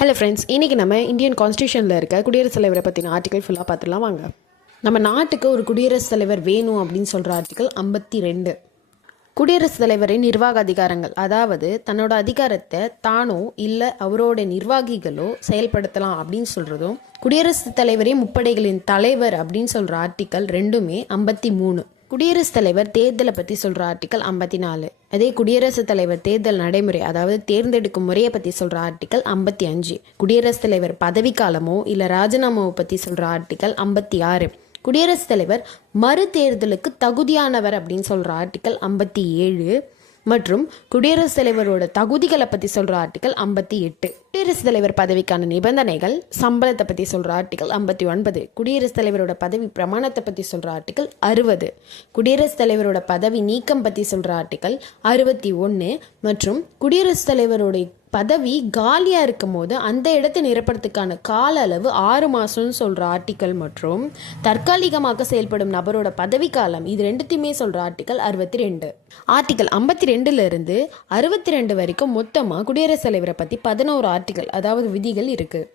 Hello friends இன்றைக்கி நம்ம Indian கான்ஸ்டியூஷனில் இருக்க குடியரசுத் தலைவரை பற்றின ஆர்டிக்கல் ஃபுல்லாக பார்த்துலாம் வாங்க. நம்ம நாட்டுக்கு ஒரு குடியரசுத் தலைவர் வேணும் அப்படின்னு சொல்கிற ஆர்டிக்கல் ஐம்பத்தி ரெண்டு. குடியரசுத் தலைவரின் நிர்வாக அதிகாரங்கள் அதாவது தன்னோட அதிகாரத்தை தானோ இல்லை அவரோட நிர்வாகிகளோ செயல்படுத்தலாம் அப்படின்னு சொல்கிறதும் குடியரசுத் தலைவரே முப்படைகளின் தலைவர் அப்படின்னு சொல்கிற ஆர்டிக்கல் ரெண்டுமே ஐம்பத்தி மூணு. குடியரசுத் தலைவர் தேர்தலை பற்றி சொல்கிற ஆர்டிக்கல் ஐம்பத்தி நாலு. அதே குடியரசுத் தலைவர் தேர்தல் நடைமுறை அதாவது தேர்ந்தெடுக்கும் முறையை பற்றி சொல்கிற ஆர்டிக்கல் ஐம்பத்தி அஞ்சு. குடியரசுத் தலைவர் பதவிக்காலமோ இல்லை ராஜினாமாவை பற்றி சொல்கிற ஆர்டிக்கல் ஐம்பத்தி ஆறு. குடியரசுத் தலைவர் மறு தேர்தலுக்கு தகுதியானவர் அப்படின்னு சொல்கிற ஆர்டிக்கல் ஐம்பத்தி ஏழு. மற்றும் குடியரசுத் தலைவரோட தகுதிகளை பற்றி சொல்கிற ஆர்டிக்கல் ஐம்பத்தி எட்டு. குடியரசுத் தலைவர் பதவிக்கான நிபந்தனைகள் சம்பளத்தை பற்றி சொல்கிற ஆர்டிக்கல் ஐம்பத்தி ஒன்பது. குடியரசுத் தலைவரோட பதவி பிரமாணத்தை பற்றி சொல்கிற ஆர்டிக்கல் அறுபது. குடியரசுத் தலைவரோட பதவி நீக்கம் பற்றி சொல்கிற ஆர்டிக்கல் அறுபத்தி ஒன்று மற்றும் குடியரசுத் தலைவரோட பதவி காலியாக இருக்கும் போது அந்த இடத்தை நிரப்புறதுக்கான கால அளவு ஆறு மாதம்னு சொல்கிற ஆர்டிக்கல் மற்றும் தற்காலிகமாக செயல்படும் நபரோட பதவி காலம் இது ரெண்டுத்தையுமே சொல்கிற ஆர்டிக்கல் அறுபத்தி ரெண்டு ஆர்டிக்கல் ஐம்பத்தி ரெண்டுலேருந்து அறுபத்தி ரெண்டு வரைக்கும் மொத்தமாக குடியரசுத் தலைவரை பற்றி பதினோரு ஆர்டிக்கல் அதாவது விதிகள் இருக்குது